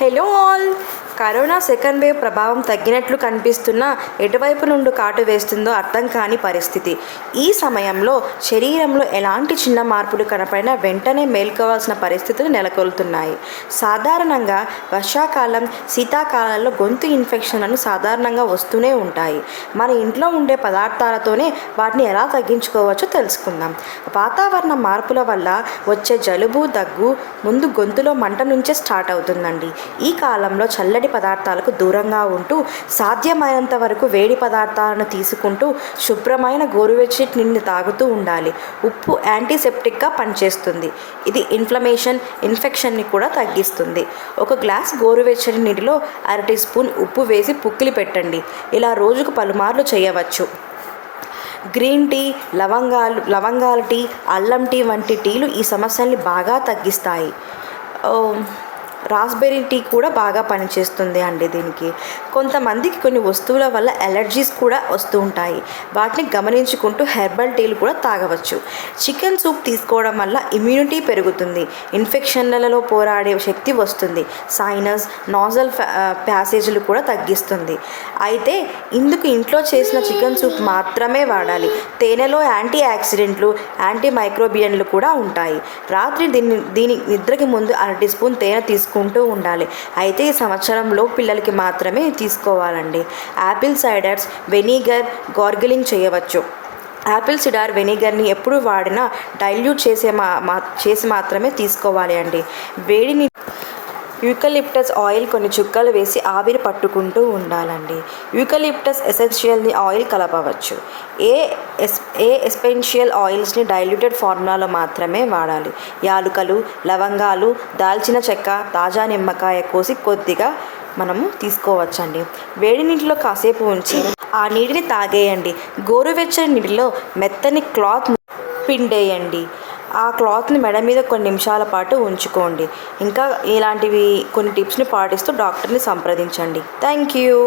Hello all. Corona second wave ప్రభావం తగ్గినట్లు కనిపిస్తున్నా ఎటువైపు నుండి కాటు వేస్తుందో అర్థం కాని పరిస్థితి. ఈ సమయంలో శరీరంలో ఎలాంటి చిన్న మార్పులు కనపడినా వెంటనే మేల్కోవాల్సిన పరిస్థితులు నెలకొల్తున్నాయి. సాధారణంగా వర్షాకాలం, శీతాకాలంలో గొంతు ఇన్ఫెక్షన్లను సాధారణంగా వస్తూనే ఉంటాయి. మన ఇంట్లో ఉండే పదార్థాలతోనే వాటిని ఎలా తగ్గించుకోవచ్చో తెలుసుకుందాం. వాతావరణ మార్పుల వల్ల వచ్చే జలుబు, దగ్గు ముందు గొంతులో మంట నుంచే స్టార్ట్ అవుతుందండి. ఈ కాలంలో చల్లటి పదార్థాలకు దూరంగా ఉంటూ సాధ్యమైనంత వరకు వేడి పదార్థాలను తీసుకుంటూ శుభ్రమైన గోరువెచ్చటి నీటిని తాగుతూ ఉండాలి. ఉప్పు యాంటీసెప్టిక్గా పనిచేస్తుంది. ఇది ఇన్ఫెక్షన్ని కూడా తగ్గిస్తుంది. ఒక గ్లాస్ గోరువెచ్చని నీటిలో 1/2 టీ స్పూన్ ఉప్పు వేసి పుక్కిలి పెట్టండి. ఇలా రోజుకు పలుమార్లు చేయవచ్చు. గ్రీన్ టీ, లవంగాల టీ, అల్లం టీ వంటి టీలు ఈ సమస్యల్ని బాగా తగ్గిస్తాయి. రాస్బెర్రీ టీ కూడా బాగా పనిచేస్తుంది అండి. దీనికి కొంతమందికి కొన్ని వస్తువుల వల్ల ఎలర్జీస్ కూడా వస్తూ ఉంటాయి. వాటిని గమనించుకుంటూ హెర్బల్ టీలు కూడా తాగవచ్చు. చికెన్ సూప్ తీసుకోవడం వల్ల ఇమ్యూనిటీ పెరుగుతుంది. ఇన్ఫెక్షన్లలో పోరాడే శక్తి వస్తుంది. సైనస్, నాజల్ ప్యాసేజ్లు కూడా తగ్గిస్తుంది. అయితే ఇందుకు ఇంట్లో చేసిన చికెన్ సూప్ మాత్రమే వాడాలి. తేనెలో యాంటీ ఆక్సిడెంట్లు, యాంటీ మైక్రోబియన్లు కూడా ఉంటాయి. రాత్రి దీని నిద్రకి ముందు 1/2 టీ స్పూన్ తేనె తీసుకుంటూ ఉండాలి. అయితే ఈ సంవత్సరంలో పిల్లలకి మాత్రమే తీసుకోవాలండి. యాపిల్ సైడర్స్ వెనిగర్ గార్గిలింగ్ చేయవచ్చు. యాపిల్ సిడార్ వెనిగర్ని ఎప్పుడు వాడినా డైల్యూట్ చేసి మాత్రమే తీసుకోవాలి అండి. వేడిని యూకలిప్టస్ ఆయిల్ కొన్ని చుక్కలు వేసి ఆవిరి పట్టుకుంటూ ఉండాలండి. యూకలిప్టస్ ఎసెన్షియల్ని ఆయిల్ కలపవచ్చు. ఏ ఎసెన్షియల్ ఆయిల్స్ని డైల్యూటెడ్ ఫార్ములాలో మాత్రమే వాడాలి. యాలుకలు, లవంగాలు, దాల్చిన చెక్క, తాజా నిమ్మకాయ కోసి కొద్దిగా మనము తీసుకోవచ్చండి. వేడి నీటిలో కాసేపు ఉంచి ఆ నీటిని తాగేయండి. గోరువెచ్చని నీటిలో మెత్తని క్లాత్ పిండేయండి. ఆ క్లాత్ని మెడ మీద కొన్ని నిమిషాల పాటు ఉంచుకోండి. ఇంకా ఇలాంటివి కొన్ని టిప్స్ని పాటిస్తూ డాక్టర్ని సంప్రదించండి. Thank you.